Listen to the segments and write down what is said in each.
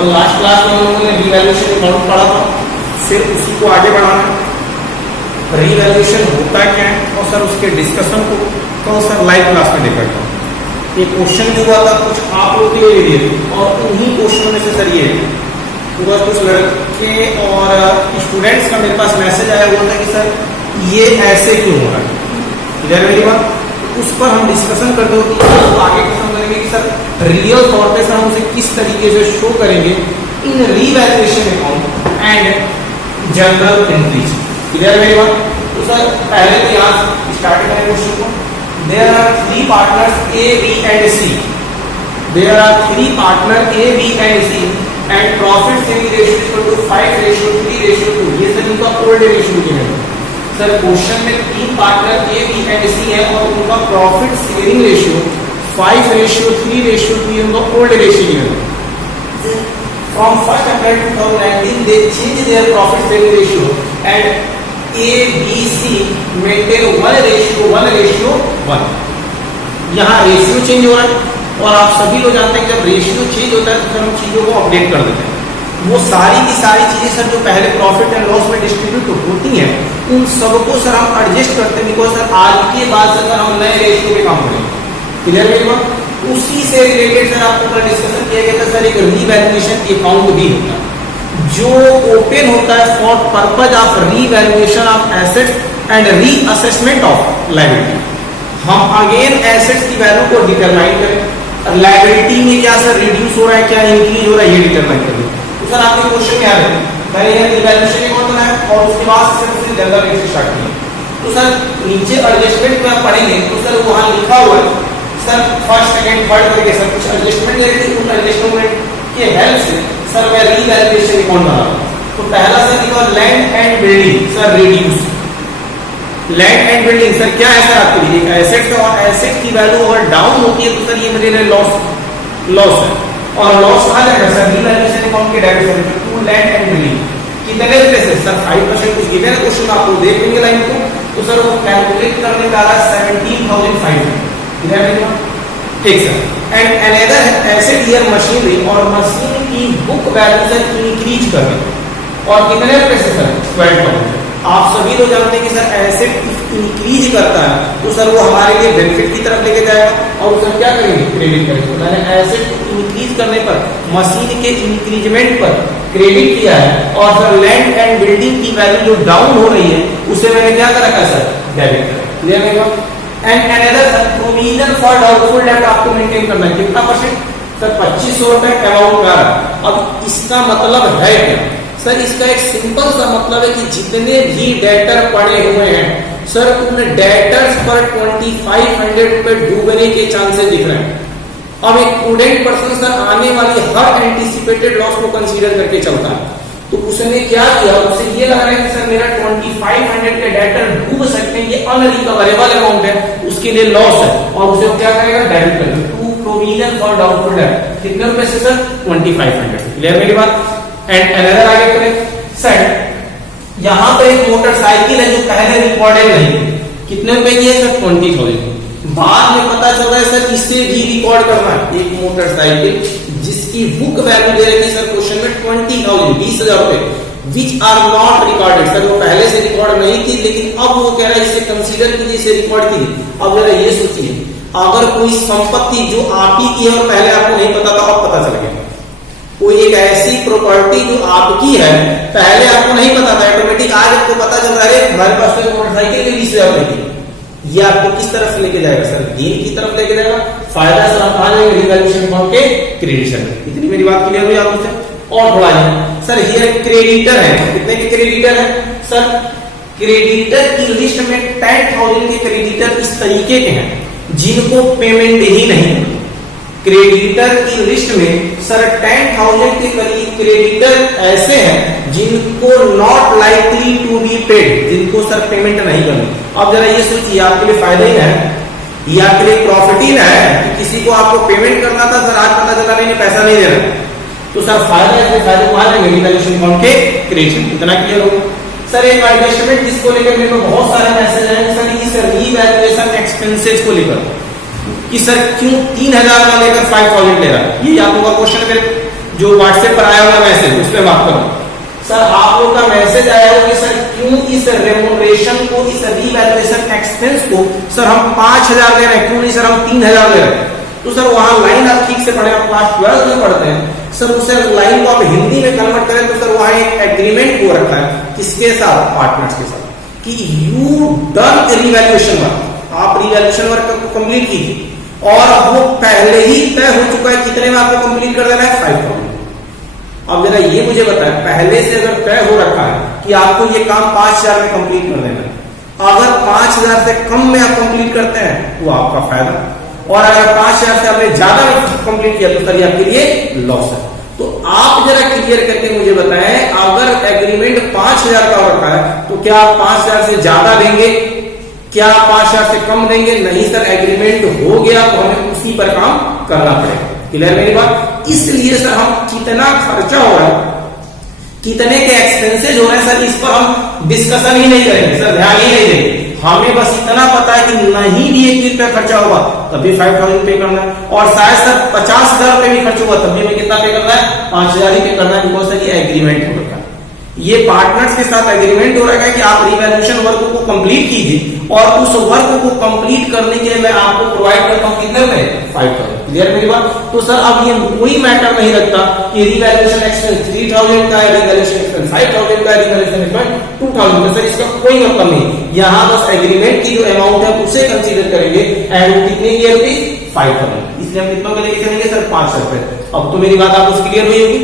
और last class में हम लोगों ने रीवैल्यूएशन अकाउंट पढ़ा था, फिर उसी को आगे बढ़ाना। रीवैल्यूएशन होता क्या है और सर उसके डिस्कशन को तो सर लाइव क्लास में देखा था। ये क्वेश्चन जो हुआ था कुछ आप लोग के लिए और उन्हीं क्वेश्चनों में से सर ये हुआ, कुछ लड़के और स्टूडेंट्स का मेरे पास मैसेज आया हुआ था कि सर ये ऐसे क्यों हो रहा है, क्लियर मेरी बात। उस पर हम डिस्कशन करते हो कि आगे हम करेंगे कि सर रियल तौर पे सर हम उसे किस तरीके से शो करेंगे in revaluation account and journal entries, clear मेरी बात। तो सर पहले तो यहाँ स्टार्ट करें क्वेश्चन को। There are three partners A B and C, there are three partner A B and C and profit sharing ratio two 5:3:2। ये sir इनका ओल्ड रेशियो के है। सर क्वेश्चन में तीन पार्टनर ए बी एंड सी है और उनका प्रॉफिट शेयरिंग रेशियो 5:3:2 उनका ओल्ड रेशियो है। From 1st April 2019 they change their profit sharing ratio and A, B, C maintain 1:1:1। यहाँ रेशियो चेंज हो रहा है और आप सभी लोग जानते हैं कि जब रेशियो चेंज होता है तो फिर हम चीजों को अपडेट कर देते हैं। वो सारी की सारी चीजें सर जो पहले प्रॉफिट एंड लॉस में डिस्ट्रीब्यूट होती हैं उन सबको सर हम एडजस्ट करते हैं, बिकॉज सर आज के बाद से सर हम नए रेशियो पे काम करेंगे, क्लियर मेरी बात। उसी से रिलेटेड सर आपको कल डिस्कशन किया गया था सर एक रीवैल्यूएशन अकाउंट भी होता है जो ओपन होता है for purpose of revaluation of assets and reassessment of liability. हम अगेन एसेट्स की वैल्यू को डिटरमाइन करें, लायबिलिटी में क्या सर रिड्यूस हो रहा है क्या इंक्रीज हो रहा है ये डिटरमाइन करें। तो सर आपके क्वेश्चन क्या है, पहले ये रीवैल्यूएशन अकाउंट बनाया और उसके बाद से उसने जनरल एंट्री स्टार्ट की। तो सर नीचे एडजस्टमेंट में आप पढ़ेंगे तो सर वहां लिखा हुआ है सर फर्स्ट सेकंड थर्ड करके सर कुछ एडजस्टमेंट देते उन एडजस्टमेंट के हेल्प से सर मैं रीवैल्यूएशन अकाउंट बना रहा हूं। तो पहला सर लिखा land and building sir reduce. Land and building sir क्या है सर आपके लिए एसेट और एसेट की वैल्यू अगर डाउन होती है तो सर ये मेरे लिए लॉस है और लॉस कहां जाएगा सर रीवैल्यूएशन अकाउंट के डायरेक्शन में टू लैंड एंड बिल्डिंग कितने रुपए से सर 5% कुछ गिवन है क्वेश्चन आपको देख लेंगे लाइन को। तो सर वो कैलकुलेट करने का आ रहा है 17,500, क्लियर है ठीक sir. And another asset here machinery और मशीन की बुक वैल्यू सर इंक्रीज कर रहे और कितने रुपए से सर 12,000। आप सभी लोग जानते हैं कि सर एसेट इंक्रीज करता है तो सर वो हमारे लिए बेनिफिट की तरफ लेके जाएगा और सर क्या करेंगे क्रेडिट करेंगे। मैंने एसेट इंक्रीज करने पर मशीन के इंक्रीजमेंट पर क्रेडिट किया है और सर लैंड एंड बिल्डिंग की वैल्यू जो डाउन हो रही है उसे मैंने क्या कर रखा है सर डेबिट करा, क्लियर है। And another sir provision for doubtful date आपको मेंटेन करना है कितना परसेंट सर 2500 रुपए अमाउंट का। अब इसका मतलब है क्या सर, इसका एक सिंपल सा मतलब है कि जितने भी डेटर पड़े हुए हैं सर उन डेटर्स पर 2500 रुपए डूबने के चांसेस दिख रहे हैं। अब एक प्रूडेंट पर्सन सर आने वाली हर एंटीसिपेटेड लॉस को कंसीडर करके चलता है। तो उसने क्या किया, उसे ये लग रहा है कि सर मेरा 2500 के डेटर डूब सकते हैं, ये अनरिकवरेबल अमाउंट है, उसके लिए लॉस है और उसे क्या करेगा डेबिट करेगा to provision for doubtful debt. कितने रुपए से सर 2500, क्लियर मेरी बात। एंड अनदर आगे करें सर यहां पर एक मोटरसाइकिल है जो पहले रिकॉर्डेड नहीं, कितने रुपए की है सर 20,000। बाद में पता चल रहा है सर इसे भी रिकॉर्ड करना है एक मोटरसाइकिल जिसकी बुक वैल्यू दे रही थी सर क्वेश्चन में 20,000 20,000 रुपए which are not recorded. Sir वो पहले से रिकॉर्ड नहीं थी लेकिन अब वो कह रहा है इसे कंसीडर कीजिए, इसे रिकॉर्ड कीजिए। अब जरा ये सोचिए अगर कोई संपत्ति जो आप ही की है और पहले आपको नहीं पता था अब पता चल गया, कोई एक ऐसी प्रॉपर्टी जो आपकी है पहले आपको नहीं पता था ऑटोमेटिक आज आपको पता चल रहा है हमारे पास तो मोटरसाइकिल के 20,000 रुपए, ये आपको किस तरफ से लेके जाएगा सर गेन की तरफ लेके जाएगा, फायदा सर आप आ जाएंगे रीवैल्यूएशन अकाउंट के क्रेडिटर। इतनी मेरी बात क्लियर हुई आपसे। और थोड़ा सर ये क्रेडिटर है, कितने के क्रेडिटर है सर, क्रेडिटर की लिस्ट में 10,000 के क्रेडिटर इस तरीके के हैं जिनको पेमेंट ही नहीं है। क्रेडिटर की लिस्ट में सर 10,000 के करीब क्रेडिटर ऐसे हैं जिनको not likely to be paid, जिनको सर पेमेंट नहीं करनी। अब जरा ये सोचिए आपके लिए फायदा ही है या आपके लिए प्रॉफिट ही ना है कि किसी को आपको पेमेंट करना था सर आज पता चला नहीं पैसा नहीं दे रहा, तो सर फायदा है, फायदे को आ जाएंगे रीवैल्यूएशन अकाउंट के क्रिएशन। इतना क्लियर हो सर। एक एडजस्टमेंट जिसको लेकर मेरे को बहुत सारे मैसेज आए सर इस रीवैल्यूएशन एक्सपेंसेस को लेकर कि सर क्यों 3,000 का लेकर 5,000 ले रहा है, ये आप लोगों का क्वेश्चन मेरे जो व्हाट्सएप पर आया हुआ मैसेज उस पर बात करूं। सर आप लोग का मैसेज आया हो कि सर क्यों इस रेमुनरेशन को, इस रीवैल्यूएशन एक्सपेंस को सर हम 5,000 दे रहे हैं, क्यों नहीं सर हम 3,000 दे रहे हैं। तो सर वहां लाइन आप ठीक से पढ़े, आप क्लास 12 में पढ़ते हैं सर, उस लाइन को आप हिंदी में कन्वर्ट करें तो सर वहां एक एग्रीमेंट हो रखा है किसके साथ, पार्टनर्स के साथ, कि यू डन रिवैल्यूएशन वर्क, आप रिवैल्यूएशन वर्क को कंप्लीट कीजिए और वो पहले ही तय हो चुका है कितने में आपको कंप्लीट कर देना है, 5,000। अब जरा ये मुझे बताएं, पहले से अगर तय हो रखा है कि आपको ये काम 5,000 में कंप्लीट कर देना है, अगर 5,000 से कम में आप कंप्लीट करते हैं तो आपका फायदा, और अगर 5,000 से आपने ज्यादा कंप्लीट किया तो सर ये आपके लिए लॉस है। तो आप जरा क्लियर करके मुझे बताएं, अगर एग्रीमेंट 5,000 का हो रखा है तो क्या आप 5,000 से ज्यादा देंगे, क्या 5,000 से कम देंगे? नहीं सर, एग्रीमेंट हो गया तो हमें उसी पर काम करना पड़ेगा। क्लियर मेरी बात? इसलिए सर हम कितना खर्चा हो रहा है, कितने के एक्सपेंसेज हो रहे हैं सर, इस पर हम डिस्कशन ही नहीं करेंगे सर, ध्यान ही नहीं देंगे। हमें बस इतना पता है कि नहीं भी 1 रुपया खर्चा होगा तब भी 5,000 पे करना है, और शायद सर 50,000 रुपए भी खर्च हुआ तब भी हमें कितना पे करना है, 5,000 ही पे करना है, बिकॉज सर ये एग्रीमेंट हो रखा है, ये पार्टनर्स के साथ एग्रीमेंट हो रखा है कि आप रिवैल्यूएशन वर्क को कंप्लीट कीजिए, और उस वर्क को कंप्लीट करने के लिए मैं आपको प्रोवाइड करता हूं कितने में, 5,000। क्लियर मेरी बात? तो सर अब ये कोई मैटर नहीं रखता कि रिवैल्यूएशन एक्सपेंस 3,000 का है, रिवैल्यूएशन एक्सपेंस 5,000 का है, रिवैल्यूएशन एक्सपेंस 2,000 का, सर इसका कोई मतलब नहीं। यहाँ बस एग्रीमेंट की जो अमाउंट है उसे कंसीडर करेंगे, एंड वो कितने की है, 5,000, इसलिए हम कितना लेके चलेंगे सर, 500 रुपए। अब तो मेरी बात आपको क्लियर हुई होगी,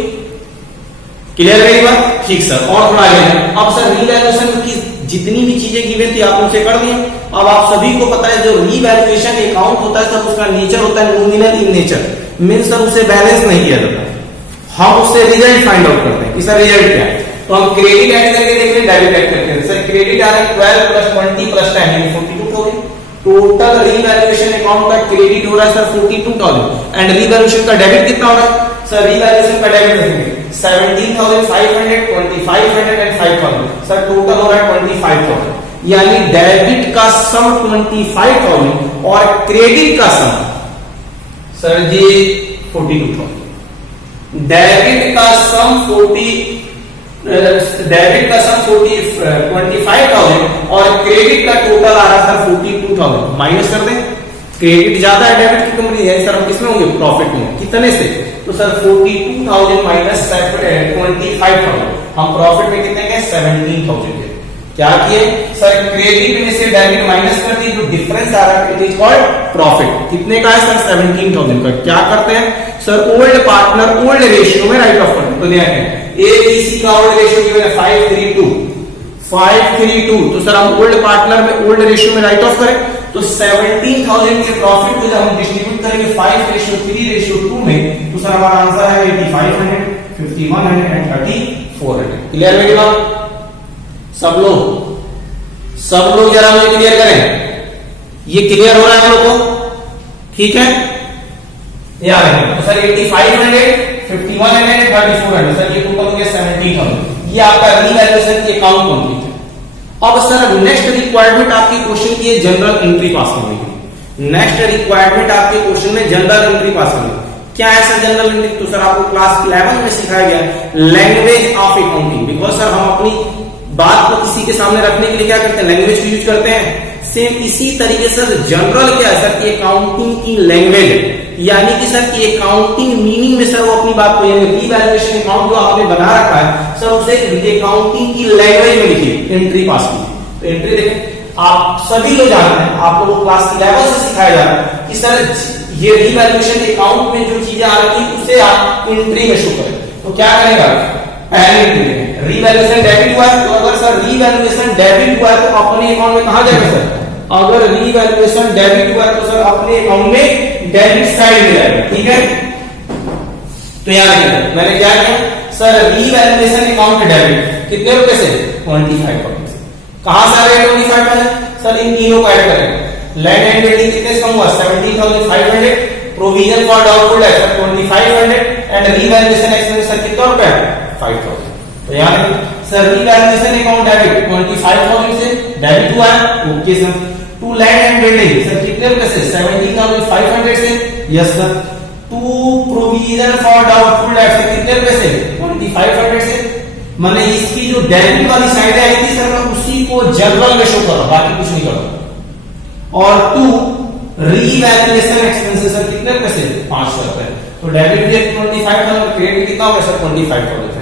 क्लियर मेरी बात? ठीक सर, और थोड़ा आगे अब सर रिवैल्यूएशन की जितनी भी चीजें गिवन थी आप उनसे कर दिए। अब आप सभी को पता है जो रिवैल्यूएशन अकाउंट होता है सर, उसका नेचर होता है nominal in nature, means sir उसे बैलेंस नहीं किया जाता, हम उससे रिजल्ट फाइंड आउट करते हैं कि सर रिजल्ट क्या है। तो हम क्रेडिट ऐड करके देख रहे हैं, डेबिट ऐड करते हैं। सर क्रेडिट आ रहा है 12 प्लस 20 प्लस 10 यानी 42,000। टोटल रिवैल्यूएशन अकाउंट का क्रेडिट हो रहा है सर 42,000, एंड रिवैल्यूएशन का डेबिट कितना हो रहा है सर, रिवैल्यूएशन का डेबिट देखेंगे 17,500, 2,500 एंड 5,000, सर टोटल हो रहा है 25,000, यानी डेबिट का सम 25,000 और क्रेडिट का सम सर जी 42,000। डेबिट का सम 25,000 और क्रेडिट का टोटल आ रहा था 42,000। माइनस कर दें, क्रेडिट ज्यादा है डेबिट की कंपनी है सर, हम किसमें होंगे, प्रॉफिट में, कितने से, तो सर 42,000 माइनस 25,000, हम प्रॉफिट में कितने गए, 17,000 के। क्या किए सर, क्रेडिट में से डेबिट माइनस कर दी, जो डिफरेंस आ रहा है इट इज कॉल्ड प्रॉफिट। कितने का है सर, 17,000 का। क्या करते हैं sir, old partner old ratio में राइट ऑफ करते हैं। तो ध्यान है एबीसी का ओल्ड रेशियो गिवन है 532, तो सर हम ओल्ड पार्टनर में ओल्ड रेशियो में राइट ऑफ करें तो 17,000 के प्रॉफिट को जब हम डिस्ट्रीब्यूट करेंगे 5:3:2 में, तो सर हमारा आंसर है 8,500, 5,100 एंड 3,400। क्लियर मेरी बात? सब लोग जरा मुझे क्लियर करें, ये क्लियर हो रहा है हम लोग को? ठीक है, याद है तो सर 8,500, 5,100, 3,400, सर ये टोटल हो गया 70,000। ये आपका रिवैल्यूएशन की अकाउंट कंप्लीट है। अब सर नेक्स्ट रिक्वायरमेंट आपकी क्वेश्चन की है जनरल एंट्री पास करने की। नेक्स्ट रिक्वायरमेंट आपके क्वेश्चन में जनरल एंट्री पास करने क्या है सर जनरल एंट्री? तो सर आपको क्लास 11 में सिखाया गया language of accounting, because sir हम अपनी बात को किसी के सामने रखने के लिए क्या करते हैं, लैंग्वेज को यूज करते हैं। सेम इसी तरीके से जनरल क्या है सर, की अकाउंटिंग की लैंग्वेज, यानी कि सर की अकाउंटिंग मीनिंग में सर वो अपनी बात को, यानी रिवैल्यूएशन अकाउंट जो आपने बना रखा है सर उसे अकाउंटिंग की लैंग्वेज में लिखिए, एंट्री पास की। तो एंट्री देखें, आप सभी लोग जानते हैं, आप लोगों को क्लास 11 से सिखाया जा रहा है कि सर ये रिवैल्यूएशन अकाउंट में जो चीजें आ रही है उसे आप एंट्री में शो करें। तो क्या करेगा, पहले एंट्री रिवैल्यूएशन डेबिट हुआ है, तो अगर सर रिवैल्यूएशन डेबिट हुआ है तो अपने अकाउंट में कहां जाएगा सर, अगर रिवैल्यूएशन डेबिट हुआ है तो सर अपने अकाउंट में डेबिट साइड में जाएगा। ठीक है, तो याद रखिए मैंने क्या किया सर, रिवैल्यूएशन अकाउंट डेबिट कितने रुपए से, 25,000 से। कहां से आ रहे हैं 25,000 सर, इन तीनों को ऐड करेंगे। लैंड एंड बिल्डिंग कितने से कम हुआ, 17,500, provision for doubtful debt sir 2,500 and revaluation expense sir कितना रुपए, 5,000। तो यानी सर रिवैल्यूएशन अकाउंट डेबिट 25,000 से डेबिट हुआ है, okay sir. To land and building sir कितने रुपए से, 17,500 से, yes sir. To provision for doubtful debt sir कितने डेबिट वाली साइड आई थी सर, मैं उसी को जनरल में शो कर रहा हूं, बाकी कुछ नहीं कर रहा। और 2 रीवैल्यूएशन एक्सपेंसेस सर कितने रुपए से 500 रुपए। तो डेबिट भी 25,000, क्रेडिट कितना होगा सर 25,000।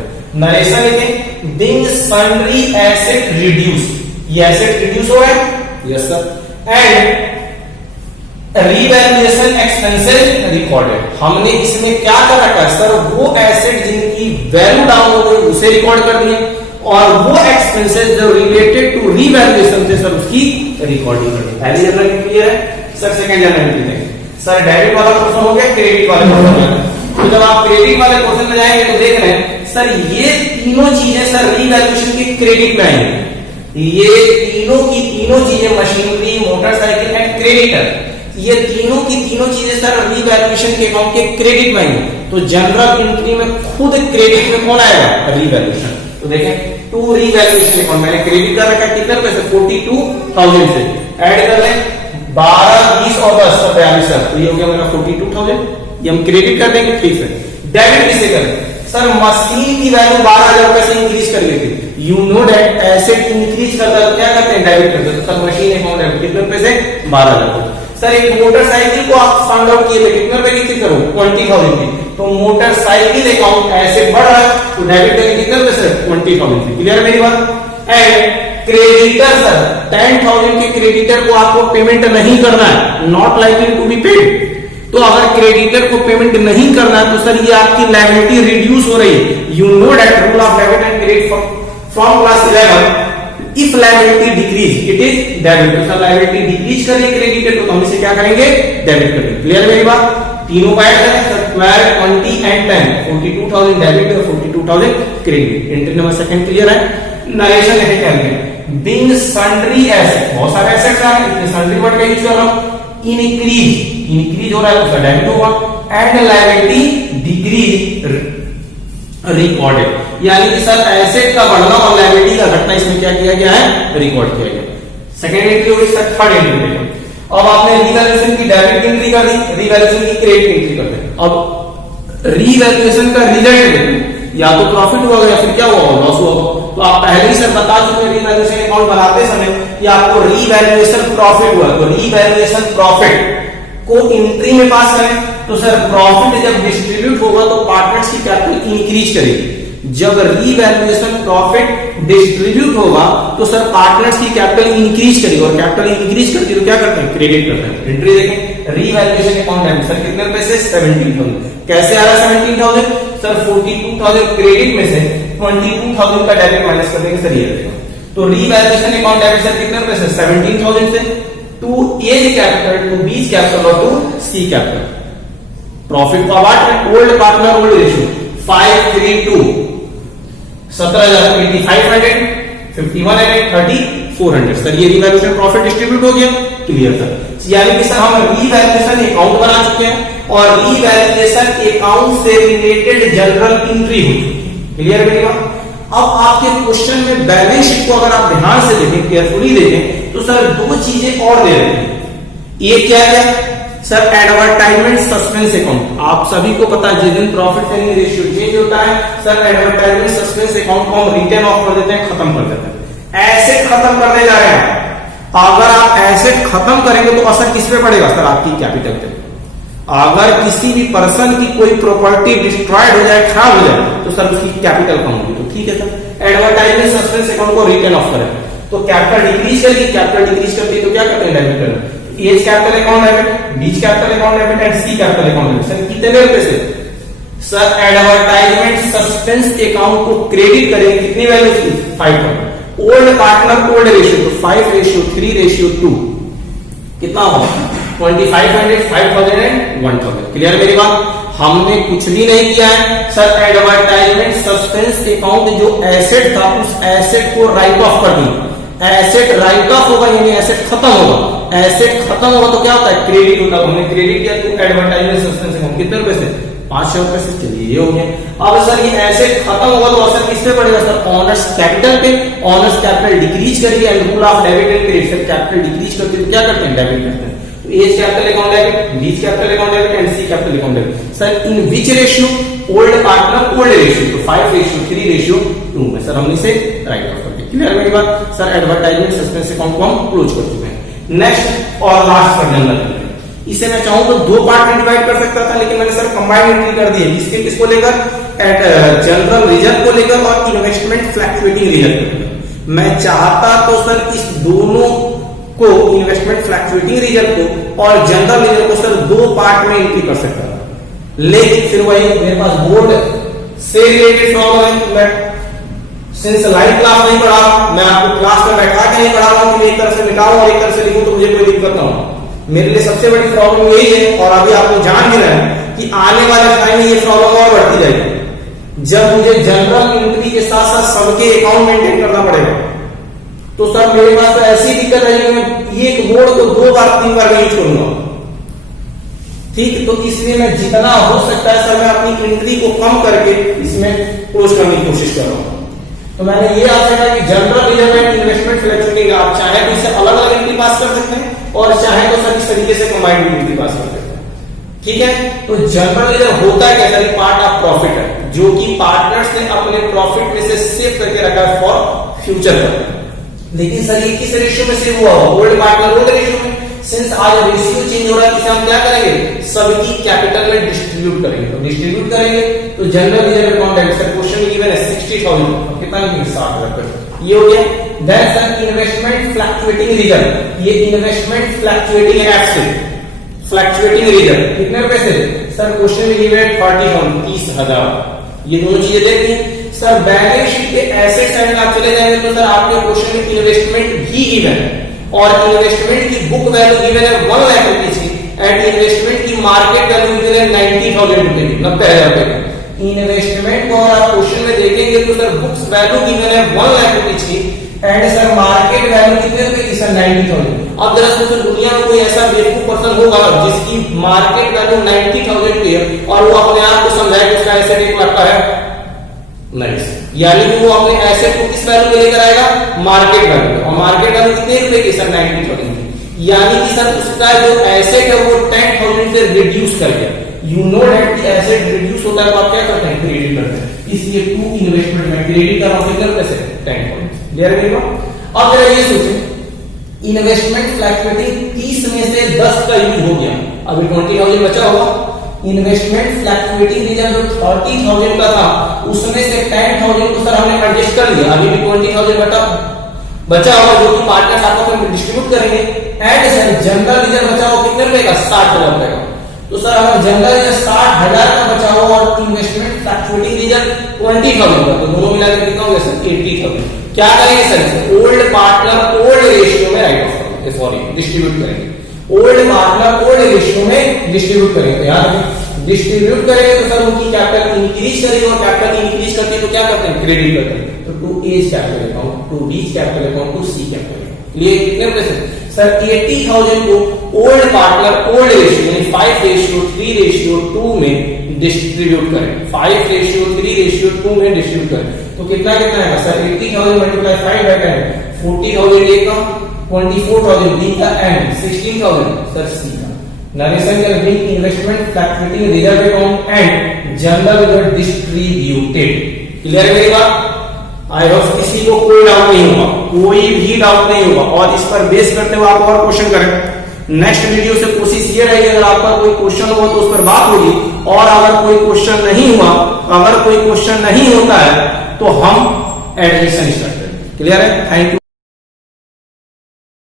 नरेशन लिखें, बिंग सन्ड्री एसेट रिड्यूस, ये एसेट रिड्यूस हो रहा है, yes sir. And revaluation expenses recorded, हमने इसमें क्या कर रखा है सर, वो एसेट जिनकी वैल्यू डाउन हो गई उसे रिकॉर्ड कर दिए, और वो एक्सपेंसेस जो रिलेटेड टू रीवैल्यूएशन थे सर उसकी रिकॉर्डिंग कर दी। पहली जनरल एंट्री क्लियर है सर। सेकंड जनरल एंट्री देखें सर, डेबिट वाला पोर्शन हो गया, क्रेडिट वाला पोर्शन हो गया। तो जब आप क्रेडिट वाले पोर्शन में जाएंगे तो देख रहे हैं सर, ये तीनों चीजें सर रीवैल्यूएशन के क्रेडिट में आएंगी। ये तीनों की तीनों चीजें, मशीनरी, मोटरसाइकिल एंड क्रेडिटर, ये तीनों की तीनों चीजें सर रीवैल्यूएशन के अकाउंट के क्रेडिट में आएंगी। तो जनरल एंट्री में खुद क्रेडिट में कौन आएगा, रीवैल्यूएशन। तो देखें, टू रीवैल्यूएशन अकाउंट मैंने क्रेडिट कर रखा है कितने रुपए से, 42,000 से। ऐड कर लें 12, 20 और 10 सब 42 सर, तो ये हो गया मेरा 42,000, ये हम क्रेडिट कर देंगे, ठीक है। डेबिट किसे करें सर, मशीन की वैल्यू 12,000 रुपए से इंक्रीज कर लेते, you know that asset increase करता है तो क्या करते हैं, डेबिट करते हैं। तो सर मशीन अकाउंट डेबिट कितने रुपए से 12,000। सर एक मोटरसाइकिल को आप फाइंड आउट किए थे, कितने रुपए की थी करो 20,000 की, तो मोटरसाइकिल अकाउंट एसेट बढ़ रहा है तो डेबिट करेंगे कितने रुपए से 20,000 की। क्लियर है मेरी बात। एंड क्रेडिटर सर, 10,000 के क्रेडिटर को आपको पेमेंट नहीं करना है, not likely to be paid. तो अगर क्रेडिटर को पेमेंट नहीं करना है तो सर ये आपकी लायबिलिटी रिड्यूस हो रही है। You know that rule of debit and credit from class 11, if liability decrease it is debit. तो सर लायबिलिटी डिक्रीज कर रही है क्रेडिटर को, तो हम इसे क्या करेंगे, डेबिट करेंगे। क्लियर मेरी बात। तीनों का ऐड करें सर, 12, 20 एंड 10, 42,000 डेबिट और 42,000 credit. Entry number second clear है। नरेशन लिखे क्या लिखे, बिंग सन्ड्री एसेट, बहुत सारे एसेट्स आ रहे हैं, सन्ड्री वर्ड का यूज कर रहा हूं। इंक्रीज हो रहा है तो सर डेबिट होगा। एंड लायबिलिटी डिक्रीज रिकॉर्डेड, यानी कि सर एसेट का बढ़ना और लायबिलिटी का घटना इसमें क्या किया गया है, रिकॉर्ड किया गया। सेकंड एंट्री हो गई सर। थर्ड एंट्री देखो, अब आपने रीवैल्यूएशन की डेबिट एंट्री कर दी, रीवैल्यूएशन की क्रेडिट एंट्री कर दी। अब रीवैल्यूएशन का रिजल्ट देखो, या तो प्रॉफिट हुआ या फिर क्या हुआ, लॉस हुआ। तो आप पहले ही सर बता चुके हैं रीवैल्यूएशन अकाउंट बनाते समय कि आपको रीवैल्यूएशन प्रॉफिट हुआ, तो रीवैल्यूएशन प्रॉफिट को एंट्री में पास करें। तो सर प्रॉफिट जब डिस्ट्रीब्यूट होगा तो पार्टनर्स की कैपिटल इंक्रीज करेगी। जब रीवैल्यूएशन प्रॉफिट डिस्ट्रीब्यूट होगा तो सर पार्टनर्स की कैपिटल इंक्रीज करेगी, और कैपिटल इंक्रीज करती है तो क्या करते हैं, क्रेडिट करते हैं। एंट्री देखें, रीवैल्यूएशन अकाउंट है सर कितने रुपए से 17,000। कैसे आ रहा है 17,000 सर, 42,000 क्रेडिट में से 22,000 का डेबिट माइनस कर देंगे सर, ये तो रीवैल्यूएशन अकाउंट डेबिट सर कितने रुपए से 17,000 से, to A's capital, to B's capital और टू सी कैपिटल। प्रॉफिट का वाट, old partner old ratio 5:3:2, 17,000, 8,500, 5,100, 3,400। Sir ये रीवैल्यूएशन प्रॉफिट डिस्ट्रीब्यूट हो गया। क्लियर सर, यानी कि सर हम रीवैल्यूएशन अकाउंट बना चुके हैं और रीवैल्यूएशन अकाउंट से रिलेटेड जनरल एंट्री हो चुकी है। क्लियर मेरी बात। अब आपके क्वेश्चन में बैलेंस शीट को अगर आप ध्यान से देखें, केयरफुली देखें, तो सर दो चीजें और दे रहे हैं। ये क्या है सर, एडवर्टाइजमेंट सस्पेंस अकाउंट। आप सभी को पता है जिस दिन प्रॉफिट सेलिंग रेशियो चेंज होता है सर, एडवर्टाइजमेंट सस्पेंस अकाउंट को हम रिटर्न ऑफ कर देते हैं, खत्म कर देते हैं। एसेट खत्म करने जा रहे हैं, अगर आप एसेट खत्म करेंगे तो असर किस पे पड़ेगा सर, आपकी कैपिटल पे। अगर किसी भी पर्सन की कोई प्रॉपर्टी डिस्ट्रॉयड हो जाए, खराब हो जाए, तो सर उसकी कैपिटल कम होगी। तो ठीक है सर, एडवर्टाइजमेंट सस्पेंस अकाउंट को रिटर्न ऑफ करें तो कैपिटल डिक्रीज करेगी, कैपिटल डिक्रीज करती है तो क्या करते हैं, डेबिट करना। A's capital account debit, B's capital account debit and C capital account debit. Sir कितने रुपए से सर, एडवर्टाइजमेंट सस्पेंस अकाउंट को क्रेडिट करेंगे, कितनी वैल्यू की 5,000। ओल्ड पार्टनर ओल्ड रेशियो, तो 5:3:2 कितना होगा 2,500, 5,000 एंड 1,000। क्लियर मेरी बात। हमने कुछ भी नहीं किया है सर, एडवर्टाइजमेंट सस्पेंस अकाउंट जो एसेट था उस एसेट को राइट ऑफ कर दी। एसेट राइट ऑफ होगा यानी एसेट खत्म होगा, एसेट खत्म होगा तो क्या होता है, क्रेडिट होता है। हमने क्रेडिट किया तो एडवर्टाइजमेंट सस्पेंस अकाउंट कितने रुपए से 500 रुपए से। चलिए ये हो गया। अब सर ये एसेट खत्म होगा तो असर किस पे पड़ेगा सर, ऑनर्स कैपिटल पे। ऑनर्स कैपिटल डिक्रीज करेगी and rule of debit and credit, sir capital decrease करती है तो क्या करते हैं, डेबिट करते हैं। A's capital account debit, B's capital account debit and C capital account debit. Sir in which ratio, old partner old ratio, तो 5:3:2 में सर हमने इसे राइट ऑफ कर दिया। क्लियर मेरी बात? सर एडवर्टाइजमेंट सस्पेंस अकाउंट को हम क्लोज कर चुके हैं। नेक्स्ट और लास्ट पर जनरल, इसे मैं चाहूं तो दो पार्ट में डिवाइड कर सकता था, लेकिन मैंने सर कंबाइंड एंट्री कर दी है। किसके किसको लेकर? जनरल रिजर्व को लेकर और इन्वेस्टमेंट फ्लक्चुएटिंग रिजर्व को लेकर। मैं चाहता तो सर इस दोनों को, इन्वेस्टमेंट फ्लक्चुएटिंग रिजर्व को और जनरल रिजर्व को सर दो पार्ट में एंट्री कर सकता था, लेकिन फिर वही मेरे पास बोर्ड से रिलेटेड प्रॉब्लम है। मैं सिंस लाइव क्लास नहीं पढ़ा, मैं आपको क्लास में बैठा के नहीं पढ़ा रहा हूं कि मैं एक तरफ से निकालूं और एक तरफ से लिखूं तो मुझे कोई दिक्कत ना हो। मेरे लिए सबसे बड़ी प्रॉब्लम यही है, और अभी आपको जान भी रहे हैं कि आने वाले टाइम में ये प्रॉब्लम और बढ़ती जाएगी, जब मुझे जनरल एंट्री के साथ साथ सबके अकाउंट मेंटेन करना पड़ेगा। तो सर मेरे पास तो ऐसी दिक्कत है कि मैं एक बोर्ड को 2 बार 3 बार यूज करूंगा। ठीक, तो इसलिए मैं जितना हो सकता है सर मैं अपनी एंट्री को कम करके इसमें क्लोज करने की कोशिश कर रहा हूं। तो मैंने ये आपसे कहा कि general reserve and investment fluctuating आप चाहे तो इसे अलग अलग एंट्री पास कर सकते हैं, और चाहे तो सर इस तरीके से कंबाइंड एंट्री पास कर सकते हैं। ठीक है, तो जनरल रिजर्व होता है क्या सर? पार्ट ऑफ प्रॉफिट है, जो कि पार्टनर्स ने अपने प्रॉफिट में से सेव करके रखा है फॉर फ्यूचर पर। लेकिन सर ये किस रेशियो में सेव हुआ? ओल्ड पार्टनर ओल्ड रेशियो में। सिंस आज रेशियो चेंज हो रहा है, इसे हम क्या करेंगे? सबकी कैपिटल में डिस्ट्रीब्यूट करेंगे। तो डिस्ट्रीब्यूट करेंगे तो जनरल रिजर्व अकाउंट है सर, क्वेश्चन में गिवन है 60,000, कितना नहीं 60,000, ये हो गया। Then sir investment fluctuating reserve, ये investment fluctuating asset fluctuating reserve कितने रुपए से? सर क्वेश्चन में गिवन है 30,000, 30,000। ये दोनों चीजें देखनी सर। बैलेंस शीट के एसेट साइड में आप चले जाएंगे तो सर आपके क्वेश्चन में इन्वेस्टमेंट भी गिवन है, और इन्वेस्टमेंट की बुक वैल्यू गिवन है 1 लाख रुपीज की, एंड इन्वेस्टमेंट की मार्केट वैल्यू गिवन है 90,000 रुपए की, 90,000 रुपए की। इन्वेस्टमेंट को आप क्वेश्चन में देखेंगे तो सर बुक्स वैल्यू गिवन है 1 लाख रुपीज की, एंड सर मार्केट वैल्यू कितने रुपए की? सर 90,000। अब दरअसल तो दुनिया में कोई ऐसा बेवकूफ पर्सन होगा जिसकी मार्केट वैल्यू 90,000 की है और वो अपने आप को समझाए कि उसका एसेट 1 लाख का है? नहीं, यानी कि वो अपने एसेट को किस वैल्यू पे लेकर आएगा? Market value. और मार्केट वैल्यू कितने रुपए की? सर 90,000 की। यानी कि सर उसका जो एसेट है वो 10,000 से रिड्यूस कर गया। यू नो दैट कि एसेट रिड्यूस होता है तो आप क्या करते हैं? क्रेडिट करते हैं। इसलिए टू इन्वेस्टमेंट में क्रेडिट कर रहा हूं कितने रुपए से? 10,000। क्लियर है? अब जरा ये सोचें, इन्वेस्टमेंट फ्लक्चुएटिंग 30 में से 10 का यूज हो गया, अभी 20,000 बचा होगा। इन्वेस्टमेंट फ्लक्चुएटिंग रिजर्व जो 30,000 का था उसमें से 10,000 को सर हमने एडजस्ट कर लिया, अभी भी 20,000 बचा होगा जो कि पार्टनर्स आपस में डिस्ट्रीब्यूट करेंगे। एंड सर जनरल रिजर्व बचा हो कितने रुपए का? 60,000 रुपए का। तो सर अगर जनरल रिजर्व 60,000 का बचा हो और इन्वेस्टमेंट फ्लक्चुएटिंग रिजर्व 20,000 का, तो दोनों मिलाकर कितना हो गया सर? 80,000। क्या करेंगे sir? Old partner old ratio में राइट ऑफ करेंगे, सॉरी डिस्ट्रीब्यूट करेंगे। ओल्ड पार्टनर ओल्ड रेशियो में डिस्ट्रीब्यूट करेंगे। यार डिस्ट्रीब्यूट करेंगे तो सर उनकी कैपिटल इंक्रीज करेंगे, और कैपिटल इंक्रीज करते तो क्या करते हैं? क्रेडिट करते हैं। तो to A's capital account, to B's capital account, to C capital account. ये कितने रुपए से? सर 80,000 को ओल्ड पार्टनर ओल्ड रेशियो यानी 5:3:2 में डिस्ट्रीब्यूट करें। 5:3:2 में डिस्ट्रीब्यूट करें तो कितना है सर? 80,000 मल्टीप्लाई 5 बाय 10, 40,000 ए का, 24,000 बी का, एंड 16,000 सर सी का। Narration can be investment fluctuating reserve account and general reserve distributed. Clear है मेरी बात? आई होप किसी को कोई डाउट नहीं होगा, कोई भी डाउट नहीं होगा, और इस पर बेस करते हुए आप और क्वेश्चन करें। नेक्स्ट वीडियो से कोशिश ये रहेगी अगर आपका कोई क्वेश्चन हुआ तो उस पर बात होगी, और अगर कोई क्वेश्चन नहीं हुआ, अगर कोई क्वेश्चन नहीं होता है तो हम एडमिशन स्टार्ट करेंगे। क्लियर है? Thank you.